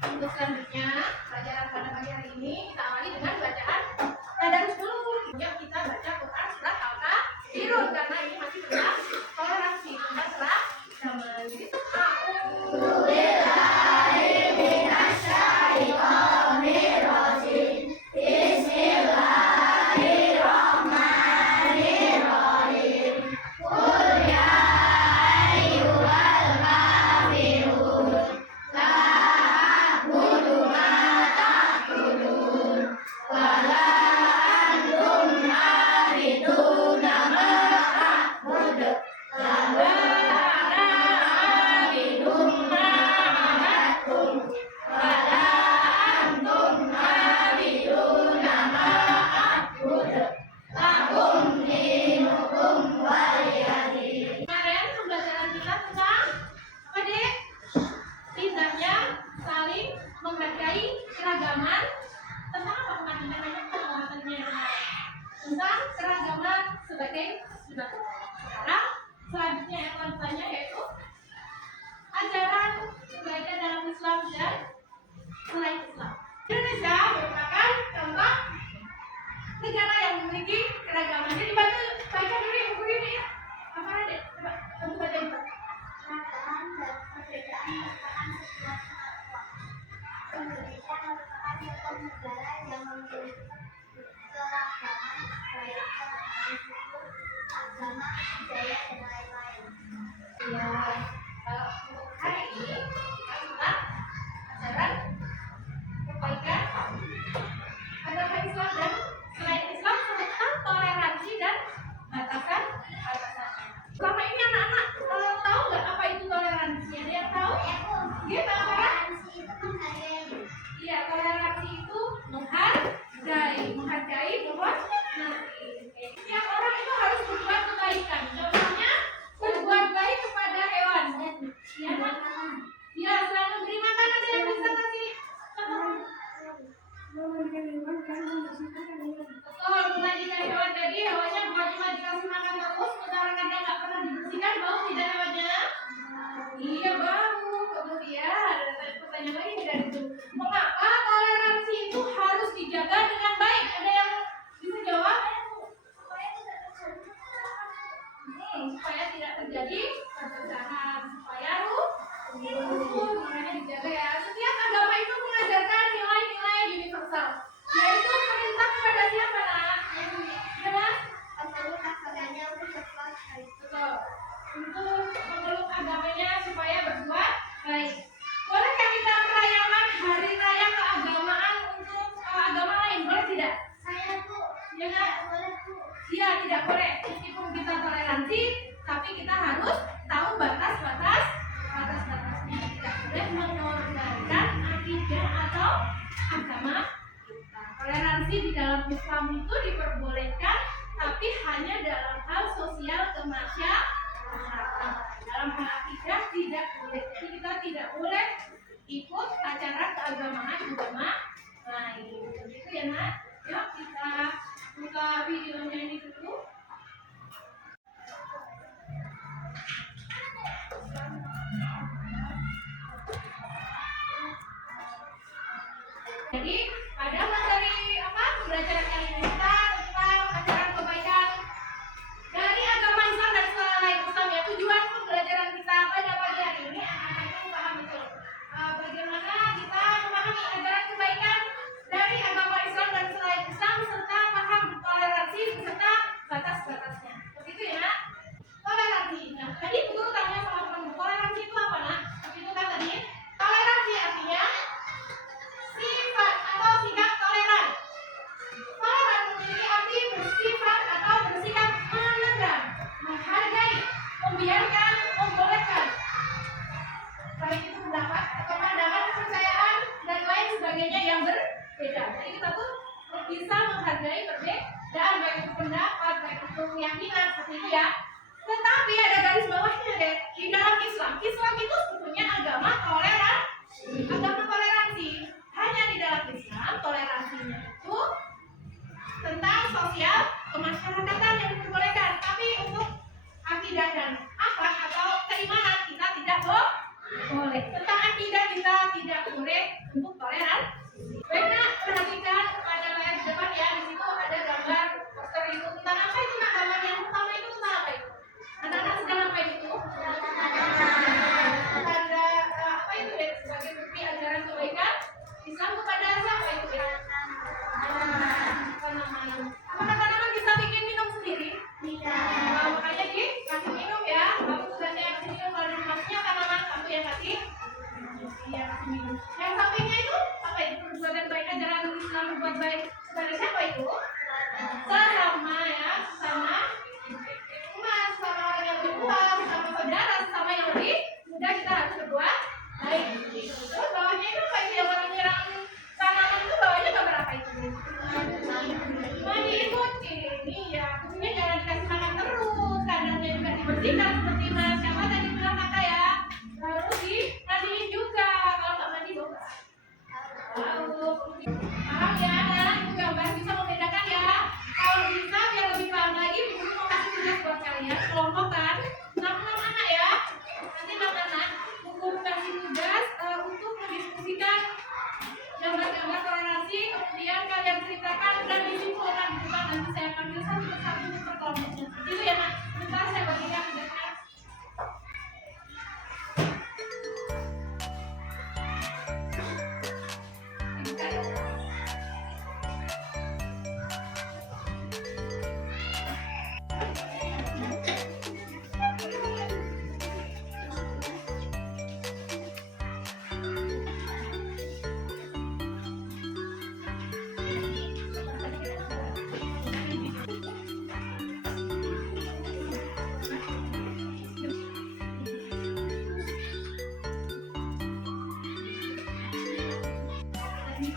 Untuk selanjutnya, pelajaran pada pagi hari ini kita awali dengan bacaan tadarus dulu. Yang kita baca Quran surat Al-Kafirun karena ini masih tentang toleransi, tentang seragaman. Jadi tentang keragaman sebagai sudah. Sekarang selanjutnya yang akan bertanya yaitu ajaran kebaikan dalam Islam dan selain Islam. Indonesia merupakan contoh negara yang memiliki keragaman. Jadi baca dulu buku ini ya. Apa ada? Coba bantu baca dulu. Keragaman dan perbedaan merupakan sebuah kesatuan. Indonesia merupakan satu negara yang memiliki keragaman baik keragaman suku, agama, budaya dan lain-lain. Ya, untuk hari ini kita tentang ajaran kebaikan agama Islam dan selain Islam tentang toleransi dan batasan-batasannya. Selama ini anak-anak tahu nggak apa itu toleransi? Ada yang tahu? Dia tahu kan? Toleransi itu menghargai. Iya, toleransi itu menghargai bahwa setiap orang itu harus berbuat kebaikan. Contohnya berbuat baik kepada hewan. Ya, ya selalu beri makan. Ada yang bisa kasih contoh? Betul, memandikan hewan. Jadi hewannya bukan cuma dikasih makan terus, kadang-kadang nggak pernah dibersihkan, bau tidak hewannya? Iya bau. Kemudian ada pertanyaan lagi tidak itu? Mengapa toleransi itu harus dijaga dengan baik? Ada yang bisa jawab? Supaya tidak terjadi perpecahan, supaya rukun, makanya dijaga ya. Setiap agama itu mengajarkan nilai-nilai universal, yaitu perintah kepada siapa nak? Benar? Betul. Untuk memeluk agamanya supaya berbuat baik. Bolehkah kita merayakan hari raya keagamaan untuk agama lain? Boleh tidak? Ya nggak? Iya, tidak boleh. Meskipun kita toleransi, tapi kita harus tahu batas-batasnya. Tidak boleh mengorbankan akidah atau agama kita. Toleransi di dalam Islam itu diperbolehkan, tapi hanya dalam hal sosial kemasyarakatan. Dalam hal akidah tidak boleh. Jadi kita tidak boleh ikut acara keagamaan agama lain. Begitu ya nak? Yuk kita buka videonya ini dulu. Jadi pada materi pembelajaran kali ini kita tentang ajaran kebaikan dari agama Islam dan selain Islam ya. Tujuan pembelajaran kita pada pagi hari ini anak-anak itu paham betul bagaimana kita memahami ajaran kebaikan dari agama Islam dan selain Islam serta paham toleransi serta batas-batasnya. Begitu ya nak? Toleransi. Nah, tadi guru tanya sama teman, toleransi itu apa nak? Itu kan tadi toleransi artinya sifat atau sikap toleran. Toleran memiliki arti bersifat atau bersikap menerang, menghargai, membiarkan, membolehkan. Baik itu pendapat atau pandangan, kepercayaan dan lain sebagainya yang berbeda. Jadi kita tuh bisa menghargai perbedaan, baik itu pendapat, baik itu keyakinan seperti itu ya. Tetapi ada garis bawahnya deh. Di dalam Islam itu sebetulnya agama toleransi. Hanya di dalam Islam toleransinya itu tentang sosial kemasyarakatan yang diperbolehkan. Tapi untuk akidah dan akhlak atau keimanan kita tidak boleh. Tentang akidah kita tidak boleh Sudah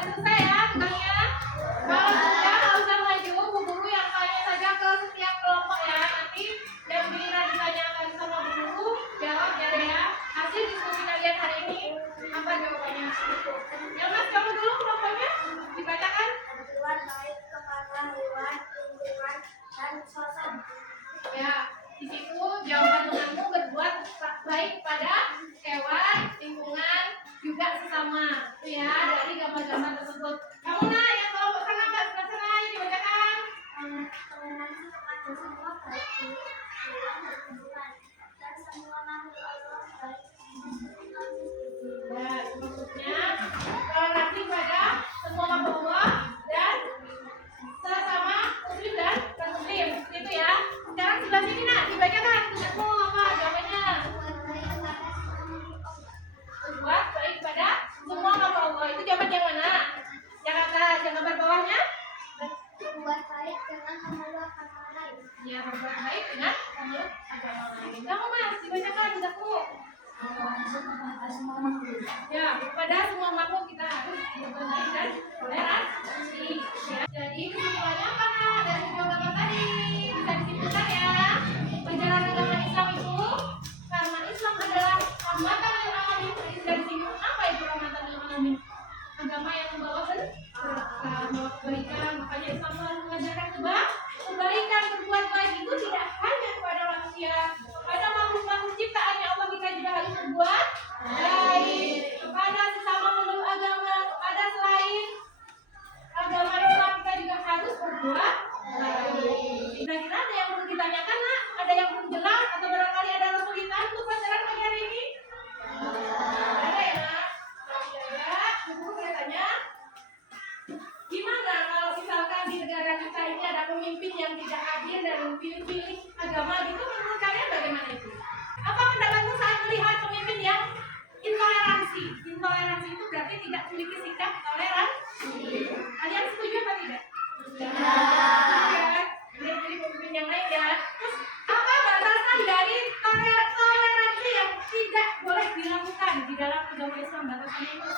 selesai ya tugasnya. Kalau sudah nggak usah maju, Bu Guru yang tanya saja ke setiap kelompok ya. Nanti dan giliran ditanyakan sama Bu Guru, jawab ya. Hasil diskusi kalian hari ini apa jawabannya? Ya Mas, kamu dulu kelompoknya dibacakan. berbuat baik kepada hewan, lingkungan, dan sosok. Ya, di situ jawaban denganmu berbuat baik pada hewan, lingkungan, juga sesama. Itu ya dari gambar-gambar tersebut. Kamu nah yang kelompok sana Mbak, sebelah sana ini dibacakan. Toleransi kepada semua baik buruk, hewan dan lingkungan, dan semua makhluk Allah baik Ya, itu maksudnya toleransi pada semua makhluk Allah dan sesama muslim dan non-muslim. Itu ya. Sekarang sebelah sini nak dibacakan tugasmu apa jawabannya? Berbuat baik pada semua makhluk Allah. Itu jawaban yang mana? Yang atas, yang gambar bawahnya? berbuat baik dengan memeluk kata lain. Ya, berbuat baik dengan memeluk agama lain. Kamu Mas, dibacakan tugasmu. Ya, kepada semua makhluk kita harus berbuat baik dan toleransi. Ya, jadi kesimpulannya apa Kak? Dari jawaban tadi bisa disimpulkan ya. Ajaran agama Islam itu karena Islam adalah rahmatan lil alamin. Dari sini apa itu rahmatan lil alamin? Agama yang membawa kebaikan, makanya Islam selalu mengajarkan kebaikan. Berbuat baik itu tidak hanya kepada manusia, pada makhluk-makhluk ciptaannya Allah kita juga harus berbuat baik kepada sesama pemeluk agama, kepada selain agama Islam kita juga harus berbuat baik. Kira-kira ada yang perlu ditanyakan nak? Ada yang belum jelas atau barangkali ada kesulitan untuk pelajaran pagi hari ini? Ada ya nak? Ada. Guru boleh tanya? Gimana kalau misalkan di negara kita ini ada pemimpin yang tidak adil dan pilih-pilih agama gitu, menurut kalian bagaimana itu? Apa pendapatmu saat melihat pemimpin yang intoleransi? Intoleransi itu berarti tidak memiliki sikap toleransi. Kalian setuju apa tidak? Tidak. Pilih-pilih pemimpin yang lain ya. Terus apa batasan dari toleransi yang tidak boleh dilakukan di dalam agama Islam? Batasannya itu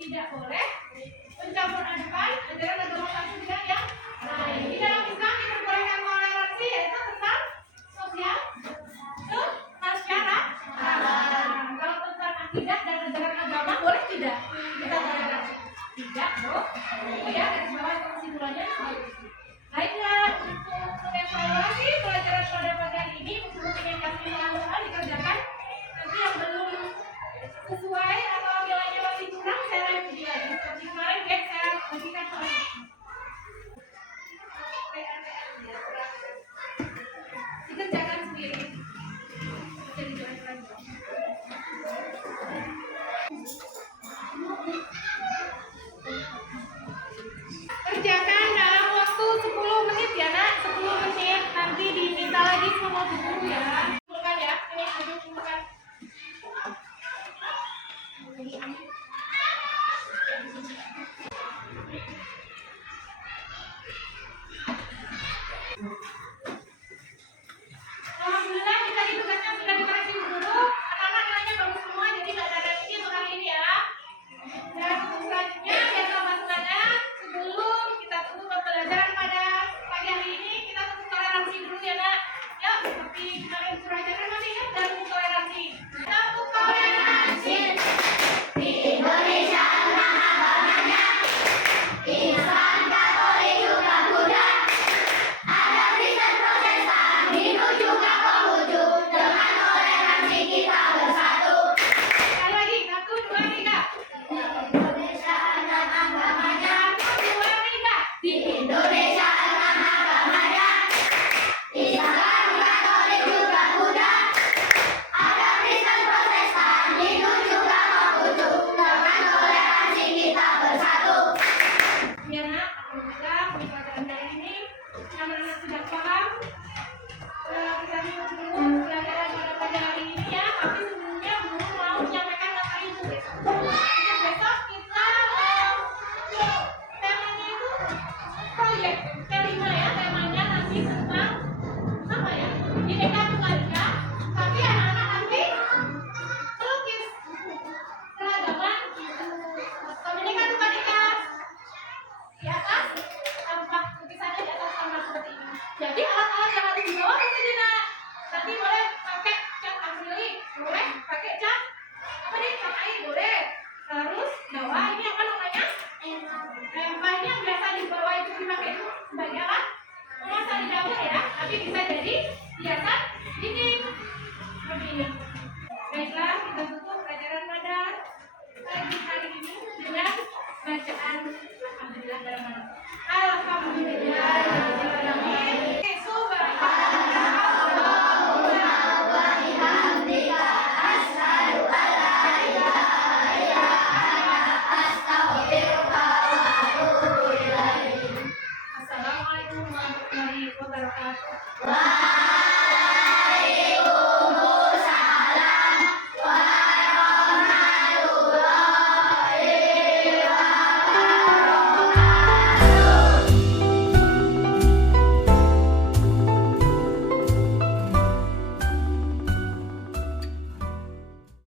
tidak boleh mencampur adukan ajaran agama satu dengan yang lain. Di dalam Islam diperbolehkan toleransi yaitu tentang sosial masyarakat. Kalau tentang akidah dan ajaran agama boleh tidak kita toleransi? Tidak, bro. Ya, garis bawah itu kesimpulannya. Baiklah, untuk mengevaluasi pelajaran pada pagi hari ini, untuk yang kasih dikerjakan. Nanti yang belum